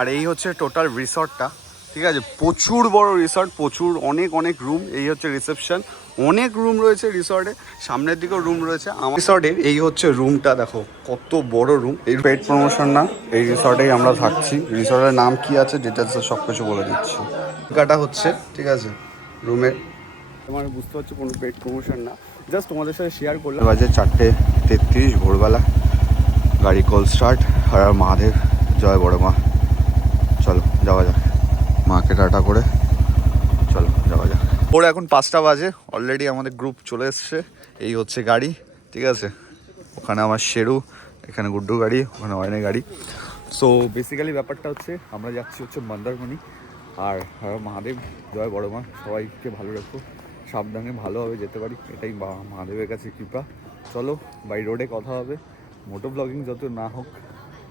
আর এই হচ্ছে টোটাল রিসর্টটা ঠিক আছে? প্রচুর বড় রিসর্ট প্রচুর অনেক অনেক রুম এই হচ্ছে রিসেপশন অনেক রুম রয়েছে রিসর্টে সামনের দিকেও রুম রয়েছে। আমার রিসর্টের এই হচ্ছে রুমটা দেখো, কত বড় রুম এই পেড প্রমোশন না, এই রিসর্টেই আমরা থাকছি। রিসর্টের নাম কি আছে? ডিটেলস সব কিছু বলে দিচ্ছি। কাটা হচ্ছে, ঠিক আছে? রুমের তোমার বুঝতে পারছ কোনো পেড প্রমোশন না। জাস্ট তোমাদের সাথে শেয়ার করলাম। বাজে চারটে তেত্রিশ, ভোরবেলা। গাড়ি কল স্টার্ট আর মহাদেব জয় বড় মা চলো, যাওয়া যাক। মাকে টাটা করে, চলো, যাওয়া যাক। ওর এখন পাঁচটা বাজে অলরেডি আমাদের গ্রুপ চলে এসছে। এই হচ্ছে গাড়ি, ঠিক আছে? ওখানে আমার শেরু, এখানে গুড্ডু গাড়ি, ওখানে অয়নের গাড়ি। সো বেসিক্যালি ব্যাপারটা হচ্ছে, আমরা যাচ্ছি হচ্ছে মন্দারমণি আর আর মহাদেব, জয় বড় মা, সবাইকে ভালো রাখো। সাবধানে ভালোভাবে যেতে পারি, এটাই মহাদেবের কাছে কৃপা। চলো বাই রোডে কথা হবে। মোটো ব্লগিং যত না হোক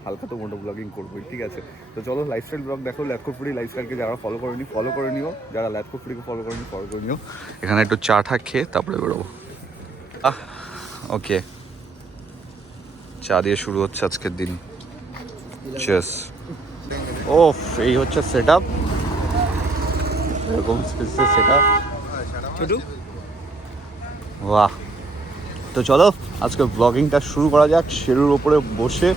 হালকা তো মোটো ব্লগিং করবোই ঠিক আছে? তো চলো লাইফস্টাইল ব্লগ দেখো ল্যাথকোটপুরি লাইফস্টাইলকে যারা ফলো করেনি ফলো করে নিও। যারা ল্যাথকোটপুরিকে ফলো করেনি ফলো করে নিও। এখানে একটু চা ঠা খেয়ে তারপরে বেরোবো। আহ ওকে চা দিয়ে শুরু হচ্ছে আজকের দিন। চেস ও এই হচ্ছে সেট আপ এরকম সেট আপ বাহ। তো চলো আজকে ব্লগিংটা শুরু করা যাক। শেরুর ওপরে বসে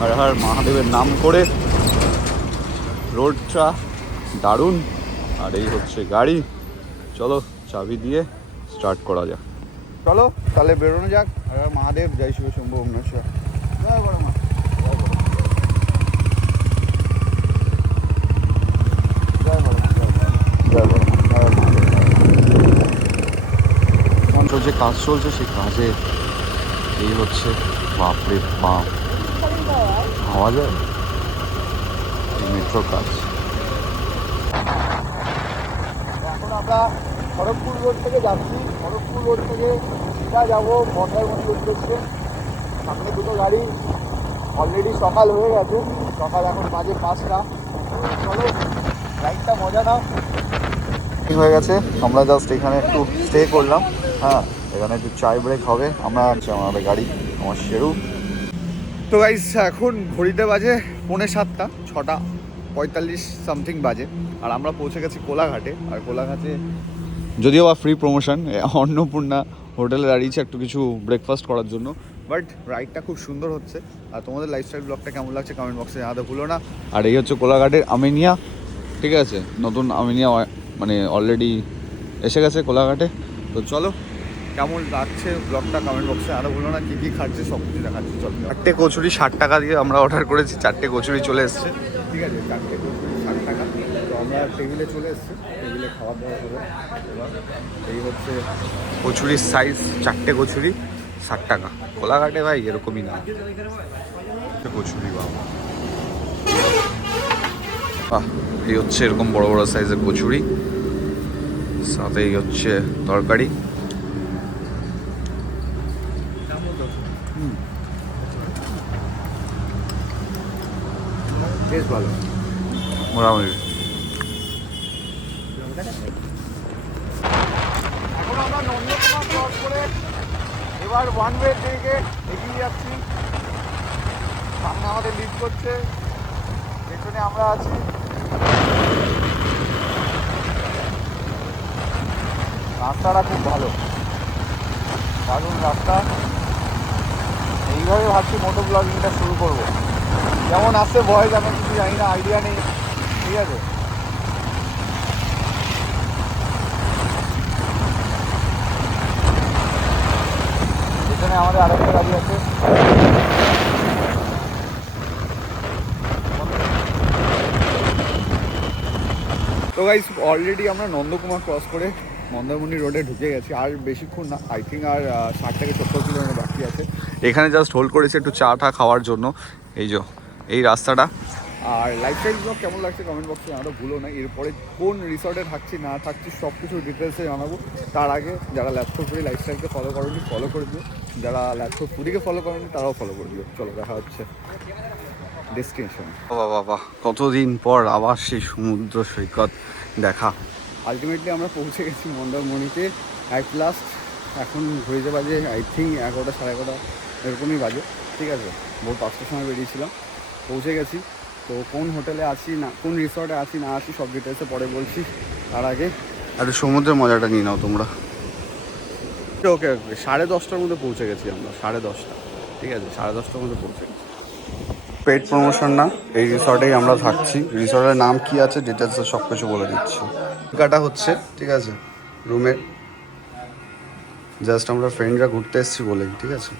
হর হর মহাদেবের নাম করে। রোডটা দারুণ। আর এই হচ্ছে গাড়ি। চলো চাবি দিয়ে স্টার্ট করা যাক। চলো তাহলে বেরোনো যাক। হর হর মহাদেব জয় শিব শম্ভু ওমনেশ্বর জয় বড় মা। যে কাজ চলছে সেই কাজে এই হচ্ছে বাপরে বাপ। পাওয়া যায়? মেট্রোর কাজ এখন আমরা খড়গপুর রোড থেকে যাচ্ছি। খড়গপুর রোড থেকে সিধা যাব মন্দারমণি উদ্দেশ্যে। সামনে দুটো গাড়ি। অলরেডি সকাল হয়ে গেছে। সকাল এখন বাজে পাঁচটা। চলো রাইডটা মজা নাও। ঠিক হয়ে গেছে। আমরা জাস্ট এখানে একটু স্টে করলাম। হ্যাঁ এখানে একটু চাই ব্রেক হবে। আমরা আছি আমাদের গাড়ি আমার শেরু। তো গাইস এখন ঘড়িতে বাজে পৌনে সাতটা, ছটা পঁয়তাল্লিশ সামথিং বাজে। আর আমরা পৌঁছে গেছি কোলাঘাটে। আর কোলাঘাটে যদিও বা ফ্রি প্রমোশন অন্নপূর্ণা হোটেলে দাঁড়িয়েছে একটু কিছু ব্রেকফাস্ট করার জন্য। বাট রাইডটা খুব সুন্দর হচ্ছে। আর তোমাদের লাইফস্টাইল ব্লগটা কেমন লাগছে কমেন্ট বক্সে জানাতে ভুলো না। আর এই হচ্ছে কোলাঘাটের আমিনিয়া, ঠিক আছে? নতুন আমিনিয়া মানে অলরেডি এসে গেছে কোলাঘাটে। তো চলো কেমন লাগছে ব্লগটা কমেন্ট বক্সে আরও বলো না কী কী খাচ্ছে সব কিছু দেখাচ্ছি। চল চারটে কচুরি ষাট টাকা দিয়ে আমরা অর্ডার করেছি চারটে কচুরি চলে এসছে। ঠিক আছে চারটে কচুরি ষাট টাকা। তো আমরা টেবিলে চলে এসেছি টেবিলে খাওয়া দাওয়া হবে এবার এই হচ্ছে কচুরির সাইজ চারটে কচুরি ষাট টাকা। কোলাঘাটে ভাই এরকমই না। কচুরি বাবা বাহ এই হচ্ছে এরকম বড় বড় সাইজের কচুরি। সাথে এই হচ্ছে তরকারি। বেশ ভালো। মোটামুটি। এখন আমরা নন্দকুমার ক্রস করে এবার ওয়ান ওয়ে দিকে এগিয়ে যাচ্ছি। সামনে আমাদের লিড করছে। পেছনে আমরা আছি। রাস্তাটা খুব ভালো। দারুণ রাস্তা। এইভাবে ভাবছি মোটো ব্লগিংটা শুরু করব। যেমন আসছে ভয় আমি কিছু জানি না আইডিয়া নেই। ঠিক আছে? এখানে আমাদের আরেকটা গাড়ি আছে। তো গাইস অলরেডি আমরা নন্দকুমার ক্রস করে মন্দারমণি রোডে ঢুকে গেছি। আর বেশিক্ষণ না আই থিঙ্ক আর ষাট থেকে সত্তর কিলোমিটার বাকি আছে। এখানে জাস্ট হোল্ড করেছে একটু চা টা খাওয়ার জন্য। এই যে এই রাস্তাটা। আর লাইফস্টাইল ব্লগ কেমন লাগছে কমেন্ট বক্সে জানাতে ভুলো না। এরপরে কোন রিসর্টে থাকছি না থাকছি সব কিছু ডিটেলসে জানাব। তার আগে যারা ল্যাপটপ পুরি লাইফস্টাইলকে ফলো করেনি ফলো করে দিও। যারা ল্যাপটপ পুরিকে ফলো করেনি তারাও ফলো করে দিও। চলো দেখা হচ্ছে ডেস্টিনেশন বাবা বাবা কতদিন পর আবার সেই সমুদ্র সৈকত দেখা। আলটিমেটলি আমরা পৌঁছে গেছি মন্দারমণিতে। অ্যাট লাস্ট এখন ঘুরে বাজে আই থিঙ্ক এগারোটা সাড়ে এগারোটা এরকমই বাজে। ঠিক আছে ভোর পাঁচটার সময় বেরিয়েছিলাম। পৌঁছে গেছি। তো কোন হোটেলে আছি না কোন রিসর্টে আছি না আছি সব ডিটেলসে পরে বলছি তার আগে। একটু সমুদ্রের মজাটা নিয়ে নাও তোমরা। ওকে ওকে সাড়ে দশটার মধ্যে পৌঁছে গেছি আমরা সাড়ে দশটা। ঠিক আছে সাড়ে দশটার মধ্যে পৌঁছে গেছি। পেড প্রমোশন না এই রিসর্টেই আমরা থাকছি। রিসর্টের নাম কি আছে ডিটেলসে সব কিছু বলে দিচ্ছি। কাটা হচ্ছে ঠিক আছে রুমের। জাস্ট আমরা ফ্রেন্ডরা ঘুরতে এসেছি বলেই ঠিক আছে।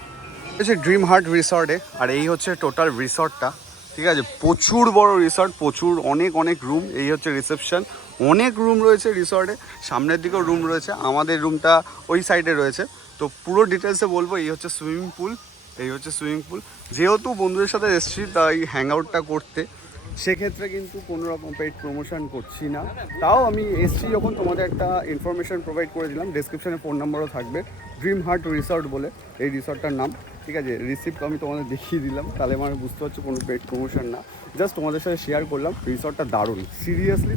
হচ্ছে ড্রিম হার্ট রিসর্টে আর এই হচ্ছে টোটাল রিসর্টটা ঠিক আছে, প্রচুর বড় রিসর্ট প্রচুর, অনেক অনেক রুম এই হচ্ছে রিসেপশন অনেক রুম রয়েছে রিসর্টে সামনের দিকেও রুম রয়েছে, আমাদের রুমটা ওই সাইডে রয়েছে। তো পুরো ডিটেলসে বলব, এই হচ্ছে সুইমিং পুল এই হচ্ছে সুইমিং পুল যেহেতু বন্ধুদের সাথে এসেছি, তাই হ্যাং আউটটা করতে, সেক্ষেত্রে কিন্তু কোনো রকম পেড প্রমোশন করছি না। তাও আমি এসছি যখন তোমাদের একটা ইনফরমেশন প্রোভাইড করে দিলাম ডিসক্রিপশনে ফোন নাম্বারও থাকবে ড্রিম হার্ট রিসর্ট বলে, এই রিসর্টটার নাম। ঠিক আছে রিসিপ্ট আমি তোমাদের দেখিয়ে দিলাম। তাহলে মানে বুঝতে পারছ কোনো পেড প্রমোশন না। জাস্ট তোমাদের সাথে শেয়ার করলাম রিসর্টটা দারুণ। সিরিয়াসলি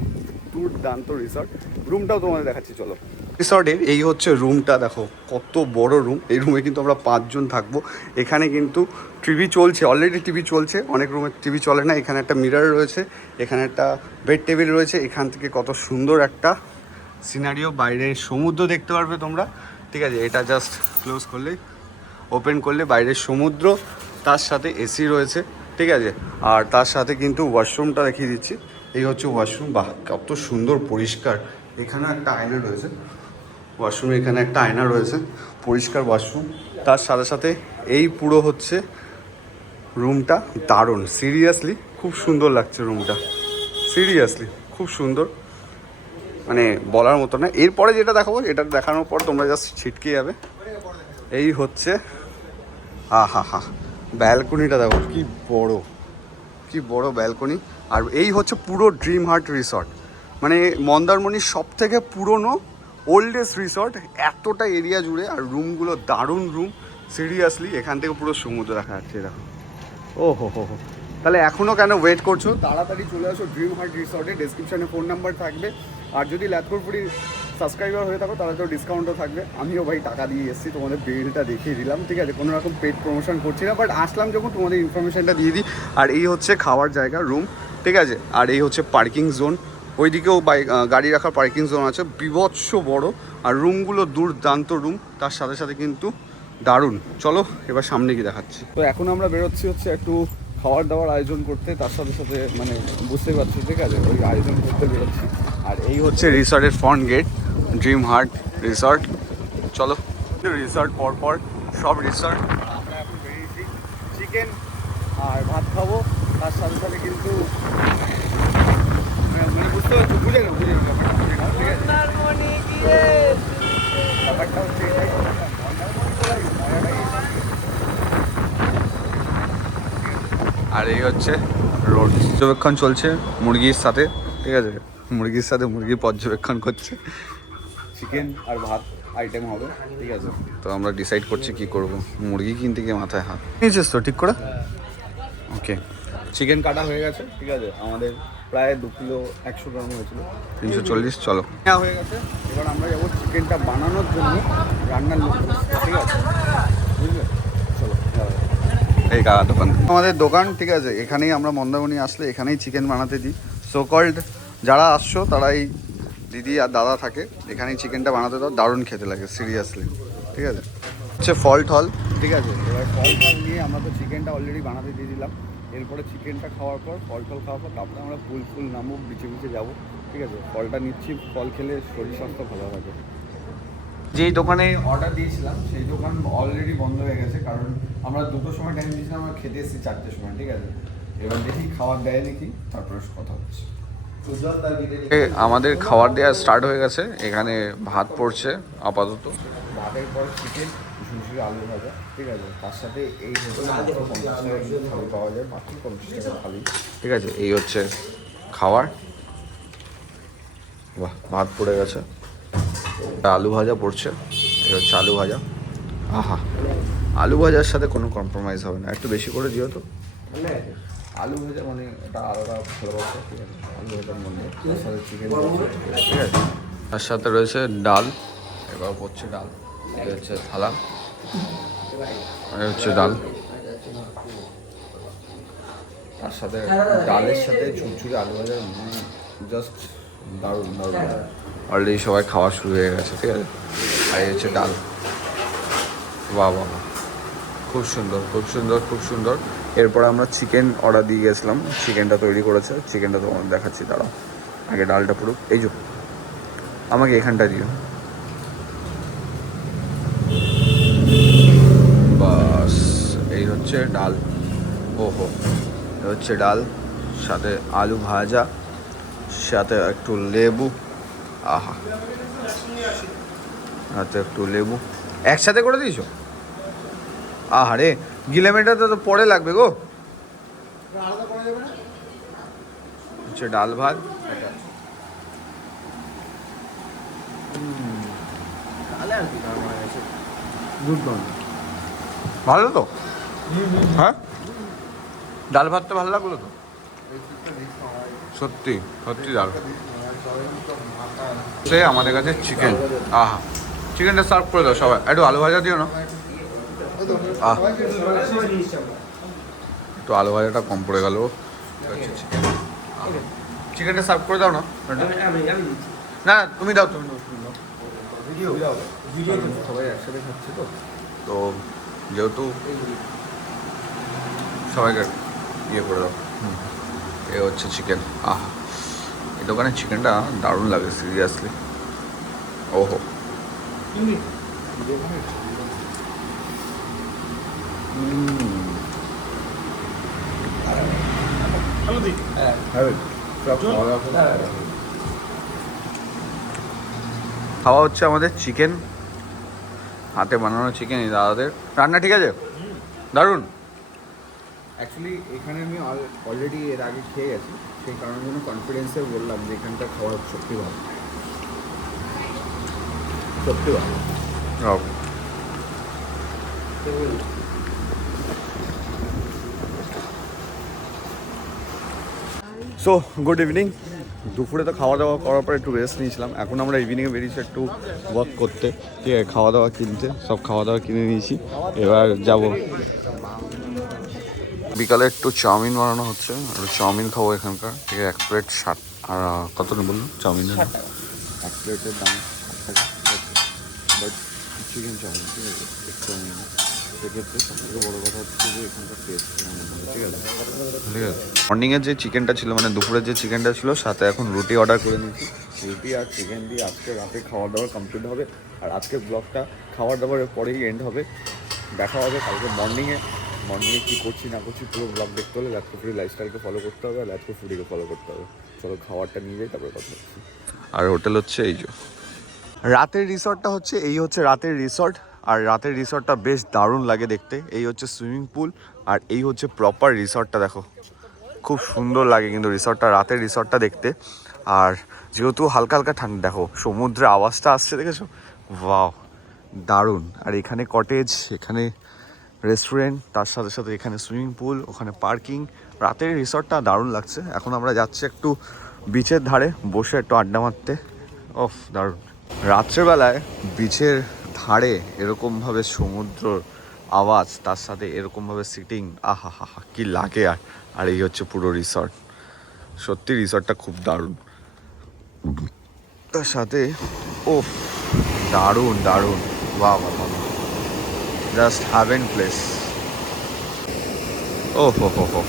দুর্দান্ত রিসর্ট রুমটাও তোমাদের দেখাচ্ছি, চলো। রিসর্টের এই হচ্ছে রুমটা দেখো, কত বড় রুম এই রুমে কিন্তু আমরা পাঁচজন থাকব। এখানে কিন্তু টিভি চলছে অলরেডি টিভি চলছে। অনেক রুমে টিভি চলে না। এখানে একটা মিরর রয়েছে, এখানে একটা বেড টেবিল রয়েছে। এখান থেকে কত সুন্দর একটা সিনারিও বাইরে সমুদ্র দেখতে পারবে তোমরা। ঠিক আছে, এটা জাস্ট ক্লোজ করলেই ওপেন করলে বাইরের সমুদ্র, তার সাথে এসি রয়েছে, ঠিক আছে? আর তার সাথে কিন্তু ওয়াশরুমটা দেখিয়ে দিচ্ছি। এই হচ্ছে ওয়াশরুম বাহ, কত সুন্দর, পরিষ্কার। এখানে একটা আয়না রয়েছে। ওয়াশরুমে এখানে একটা আয়না রয়েছে, পরিষ্কার ওয়াশরুম তার সাথে সাথে এই পুরো হচ্ছে রুমটা দারুণ। সিরিয়াসলি খুব সুন্দর লাগছে রুমটা সিরিয়াসলি খুব সুন্দর। মানে বলার মতো না। এরপরে যেটা দেখাবো, এটা দেখানোর পর তোমরা জাস্ট ছিটকে যাবে। এই হচ্ছে হা হা হা। ব্যালকনিটা দেখো, কি বড় কি বড় ব্যালকনি। আর এই হচ্ছে পুরো ড্রিম হার্ট রিসর্ট মানে মন্দারমণির সব থেকে পুরনো ওল্ডেস্ট রিসর্ট এতটা এরিয়া জুড়ে, আর রুমগুলো দারুণ রুম সিরিয়াসলি এখান থেকে পুরো সমুদ্র দেখা যাচ্ছে, দেখো। ও হো হো হো। তাহলে এখনও কেন ওয়েট করছ? তাড়াতাড়ি চলে আসো ড্রিম হার্ট রিসর্টে ডিসক্রিপশনে ফোন নাম্বার থাকবে। আর যদি ল্যাথপুরপুরি সাবস্ক্রাইবার হয়ে থাকো, তাহলে তো ডিসকাউন্টও থাকবে। আমিও ভাই টাকা দিয়ে এসেছি, তোমাদের বিলটা দেখিয়ে দিলাম, ঠিক আছে? কোনো রকম পেড প্রমোশন করছি না বাট আসলাম যখন তোমাদের ইনফরমেশনটা দিয়ে দিই। আর এই হচ্ছে খাওয়ার জায়গা রুম ঠিক আছে? আর এই হচ্ছে পার্কিং জোন ওইদিকেও বাইক গাড়ি রাখার পার্কিং জোন আছে, বিভৎস বড়। আর রুমগুলো দুর্দান্ত রুম তার সাথে সাথে কিন্তু দারুণ। চলো, এবার সামনে গিয়ে দেখাচ্ছি। তো এখন আমরা বেরোচ্ছি হচ্ছে একটু খাওয়ার দাওয়ার আয়োজন করতে, তার সাথে সাথে মানে বুঝতে পারছি, ঠিক আছে? ওই আয়োজন করতে বেরোচ্ছি। আর এই হচ্ছে রিসর্টের front gate, dream heart resort. চলো। রিসর্ট পর পর সব রিসর্ট। চিকেন আর ভাত খাব। তার সাথে সাথে কিন্তু আর এই হচ্ছে রোড। পর্যবেক্ষণ চলছে মুরগির সাথে, ঠিক আছে? মুরগির সাথে মুরগি পর্যবেক্ষণ করছে। চিকেন আর ভাত আইটেম হবে, ঠিক আছে? তো আমরা ডিসাইড করছি কি করব। মুরগি কিনতে গিয়ে মাথায় হাত। নিয়েছিস তো, ঠিক করে? ওকে চিকেন কাটা হয়ে গেছে, ঠিক আছে? আমাদের প্রায় দু কিলো, একশো গ্রাম হয়েছিল। তিনশো চল্লিশ, চলো। হ্যাঁ হয়ে গেছে। এবার আমরা যাব চিকেনটা বানানোর জন্য রান্নার লোক। ঠিক আছে? বুঝলে? চলো এই কাকা দোকান। আমাদের দোকান, ঠিক আছে? এখানেই আমরা মন্দারমণি আসলে এখানেই চিকেন বানাতে দিই। সো কল্ড যারা আসছো, তারাই দিদি আর দাদা থাকে, এখানেই চিকেনটা বানাতে দাও, দারুণ খেতে লাগে সিরিয়াসলি ঠিক আছে? হচ্ছে ফল টল ঠিক আছে, এবার ফল টল নিয়ে আমরা তো চিকেনটা অলরেডি বানাতে দিয়ে দিলাম। এরপরে চিকেনটা খাওয়ার পর ফল টল খাওয়ার পর, তারপরে আমরা ফুল ফুল নামবো বিছে বিচে যাব, ঠিক আছে? ফলটা নিচ্ছি, ফল খেলে শরীর স্বাস্থ্য ভালো থাকে। যেই দোকানে অর্ডার দিয়েছিলাম, সেই দোকান অলরেডি বন্ধ হয়ে গেছে, কারণ আমরা দুটোর সময় টাইম দিয়েছিলাম, আমরা খেতে এসেছি চারটের সময়, ঠিক আছে? এবার দেখি খাবার দেয় নাকি, তারপরে কথা হচ্ছে। আমাদের খাবার দেওয়া স্টার্ট হয়ে গেছে। এখানে ভাত পড়ছে আপাতত। ভাতের পর চিকেন ঝুলঝুলি আলু ভাজা ঠিক আছে? তার সাথে এই হোটেলে মাত্র পঞ্চাশ টাকা কিন্তু থালি পাওয়া যায় মাত্র পঞ্চাশ টাকা থালি ঠিক আছে এই হচ্ছে খাবার। বাহ ভাত পড়ে গেছে। আলু ভাজা পড়ছে এই হচ্ছে আলু ভাজা। আহা আলু ভাজার সাথে কোনো কম্প্রোমাইজ হবে না একটু বেশি করে দিও তো। আলু ভাজা মানে এটা আলাদা ভালোবাসা ঠিক আছে আলু ভাজার মধ্যে তার সাথে চিকেন ঠিক আছে। তার সাথে রয়েছে ডাল এবার পড়ছে ডাল। এই হচ্ছে থালা। হচ্ছে ডাল। তার সাথে ডালের সাথে ঝুরঝুরে আলু ভাজা জাস্ট দারুণ দারুণ। অলরেডি সবাই খাওয়া শুরু হয়ে গেছে ঠিক আছে? আর এই হচ্ছে ডাল। বাহ বাহ। খুব সুন্দর খুব সুন্দর খুব সুন্দর। এরপর আমরা চিকেন অর্ডার দিয়ে গেছিলাম। চিকেনটা তৈরি করেছে। চিকেনটা তোমার দেখাচ্ছি, দাঁড়াও। আগে ডালটা পুরো এই যো, আমাকে এখানটা দিও। বাস, এই হচ্ছে ডাল। ওহো, এই হচ্ছে ডাল, সাথে আলু ভাজা, সাথে একটু লেবু। আহা। সাথে একটু লেবু। একসাথে করে দিয়েছ? আহা রে গিলেমেটা তো পরে লাগবে গো। হচ্ছে ডাল ভাত। ভালো তো? হ্যাঁ? ডাল ভাতটা ভালো লাগল তো? সত্যি সত্যি ডাল সে আমাদের কাছে চিকেন আহা। চিকেনটা সার্ভ করে দাও সবাই। একটু আলু ভাজা দিও না। একটু আলু ভাজাটা কম পড়ে গেল। চিকেন চিকেনটা সার্ভ করে দাও না। না তুমি দাও তুমি তো যেহেতু সবাইকে ইয়ে করে দাও। এ হচ্ছে চিকেন আহা এই দোকানে চিকেনটা দারুণ লাগে সিরিয়াসলি ওহো। খাওয়া হচ্ছে আমাদের চিকেন। হাতে বানানো চিকেন এই দাদাদের। রান্না ঠিক আছে? দারুণ। অ্যাকচুয়ালি এখানে আমি অলরেডি এর আগে খেয়ে গেছি। সেই কারণের জন্য কনফিডেন্সে বললাম যে এখানকার খাবার সত্যি ভালো। সত্যি ভালো। সো গুড ইভিনিং দুপুরে তো খাওয়া দাওয়া করার পর একটু রেস্ট নিয়েছিলাম। এখন আমরা ইভিনিংয়ে বেরিয়েছি একটু ওয়াক করতে। ঠিক আছে খাওয়া দাওয়া কিনতে। সব খাওয়া দাওয়া কিনে নিয়েছি। এবার যাব। বিকালে একটু চাউমিন বানানো হচ্ছে। একটু চাউমিন খাব এখানকার। ঠিক আছে এক প্লেট ষাট আর কত বলুন? চাউমিন এক প্লেটের দাম বাট চিকেন চাউমিন ঠিক আছে সেক্ষেত্রে সবথেকে বড়ো কথা হচ্ছে যে এখানকার টেস্ট ঠিক আছে? ঠিক আছে। মর্নিংয়ের যে চিকেনটা ছিল মানে দুপুরের যে চিকেনটা ছিল সাথে এখন রুটি অর্ডার করে নিয়েছি। রুটি আর চিকেন দিয়ে আজকে রাতে খাওয়া দাওয়া কমপ্লিট হবে। আর আজকের ব্লগটা খাওয়ার দাওয়ারের পরেই এন্ড হবে। দেখা হবে কালকে মর্নিংয়ে মর্নিংয়ে কী করছি না করছি পুরো ব্লগ দেখতে হলে ল্যাপটপ ফুডি লাইফস্টাইলকে ফলো করতে হবে আর ল্যাপটপ ফুডিকে ফলো করতে হবে। চলো খাবারটা নিয়ে যাই তারপরে কথা হচ্ছে। আর হোটেল হচ্ছে এই যে। রাতের রিসর্টটা হচ্ছে এই হচ্ছে রাতের রিসর্ট আর রাতের রিসর্টটা বেশ দারুণ লাগে দেখতে। এই হচ্ছে সুইমিং পুল আর এই হচ্ছে প্রপার রিসর্টটা দেখো। খুব সুন্দর লাগে কিন্তু রিসর্টটা রাতের রিসর্টটা দেখতে। আর যেহেতু হালকা হালকা ঠান্ডা, দেখো সমুদ্রে আওয়াজটা আসছে, দেখেছ? ওয়াও দারুণ। আর এখানে কটেজ এখানে রেস্টুরেন্ট তার সাথে সাথে এখানে সুইমিং পুল ওখানে পার্কিং রাতের রিসর্টটা দারুণ লাগছে। এখন আমরা যাচ্ছি একটু বিচের ধারে, বসে একটু আড্ডা মারতে। ওফ, দারুণ। রাত্রেবেলায় বিচের ধারে এরকমভাবে সমুদ্র আওয়াজ, তার সাথে এরকমভাবে সিটিং আহা হা হা কী লাগে আর আর এই হচ্ছে পুরো রিসর্ট সত্যি রিসর্টটা খুব দারুণ। তার সাথে ওফ দারুণ দারুণ। বাহ জাস্ট হ্যাভেন প্লেস ও হো হো হো।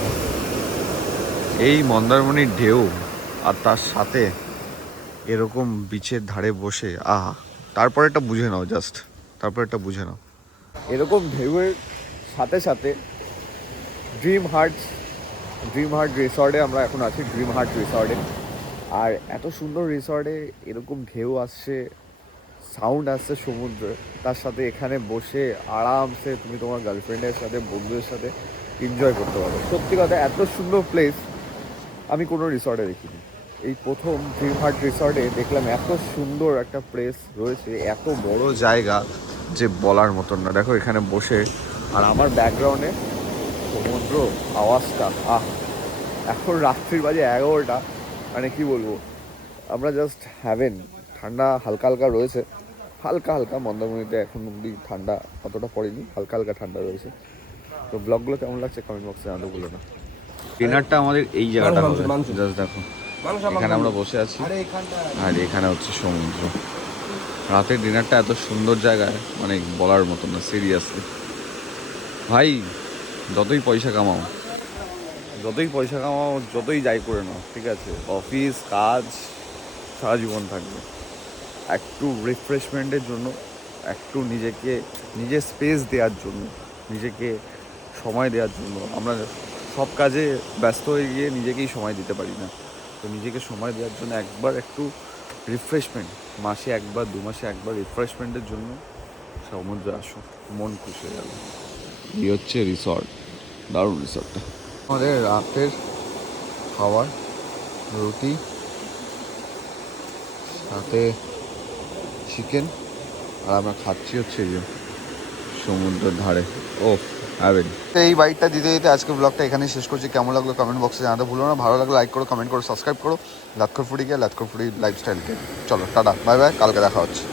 এই মন্দারমণির ঢেউ আর তার সাথে এরকম বিচের ধারে বসে, আহা তারপর একটা বুঝে নাও জাস্ট তারপর একটা বুঝে নাও। এরকম ঢেউয়ের সাথে সাথে ড্রিম হার্ট ড্রিম হার্ট রিসর্টে আমরা এখন আছি ড্রিম হার্ট রিসর্টে আর এত সুন্দর রিসর্টে এরকম ঢেউ আসছে সাউন্ড আসছে সমুদ্রে, তার সাথে এখানে বসে আরামসে তুমি তোমার গার্লফ্রেন্ডের সাথে, বন্ধুদের সাথে এনজয় করতে পারো। সত্যি কথা, এত সুন্দর প্লেস আমি কোনো রিসর্টে দেখিনি। এই প্রথম ড্রিম হার্ট রিসর্টে দেখলাম এত সুন্দর একটা প্লেস রয়েছে এত বড় জায়গা যে বলার মতন না। দেখো এখানে বসে আর আমার ব্যাকগ্রাউন্ডে সমুদ্র আওয়াজটা আহ! এখন রাত্রির বাজে এগারোটা মানে কি বলব? আমরা জাস্ট হ্যাভেন ঠান্ডা হালকা হালকা রয়েছে। হালকা হালকা মন্দারমণিতে এখন অব্দি ঠান্ডা অতটা পড়েনি হালকা হালকা ঠান্ডা রয়েছে। তো ব্লগগুলো কেমন লাগছে? কমেন্ট বক্সে জানাতে ভুলো না। ডিনারটা আমাদের এই জায়গাটা হবে। জাস্ট দেখো। এখানে আমরা বসে আছি। আরে এখানে হচ্ছে সমুদ্র। রাতের ডিনারটা এত সুন্দর জায়গায় মানে বলার মতো না সিরিয়াসলি ভাই যতই পয়সা কামাও যতই পয়সা কামাও যতই যাই করে নাও ঠিক আছে? অফিস কাজ সারা জীবন থাকবে। একটু রিফ্রেশমেন্টের জন্য একটু নিজেকে নিজের স্পেস দেওয়ার জন্য নিজেকে সময় দেওয়ার জন্য। আমরা সব কাজে ব্যস্ত হয়ে গিয়ে নিজেকেই সময় দিতে পারি না। তো নিজেকে সময় দেওয়ার জন্য একবার একটু রিফ্রেশমেন্ট মাসে একবার দু মাসে একবার রিফ্রেশমেন্টের জন্য সমুদ্রে আসো মন খুশি হয়ে যাবে। এই হচ্ছে রিসর্ট দারুণ রিসর্টটা আমাদের রাতের খাবার রুটি সাথে চিকেন আর আমরা খাচ্ছি হচ্ছে সমুদ্রের ধারে ও হ্যাভেন এই বাইকটা দিতে দিতে আজকে ব্লগটা এখানেই শেষ করছি। কেমন লাগল কমেন্ট বক্সে জানাতে ভুলো না। ভালো লাগল লাইক করো কমেন্ট করো সাবস্ক্রাইব করো। লাতখর ফুড়ি গিয়ে লাতখর ফুড়ি লাইফস্টাইলকে চলো, টাটা বাই বাই কালকে দেখা হচ্ছে।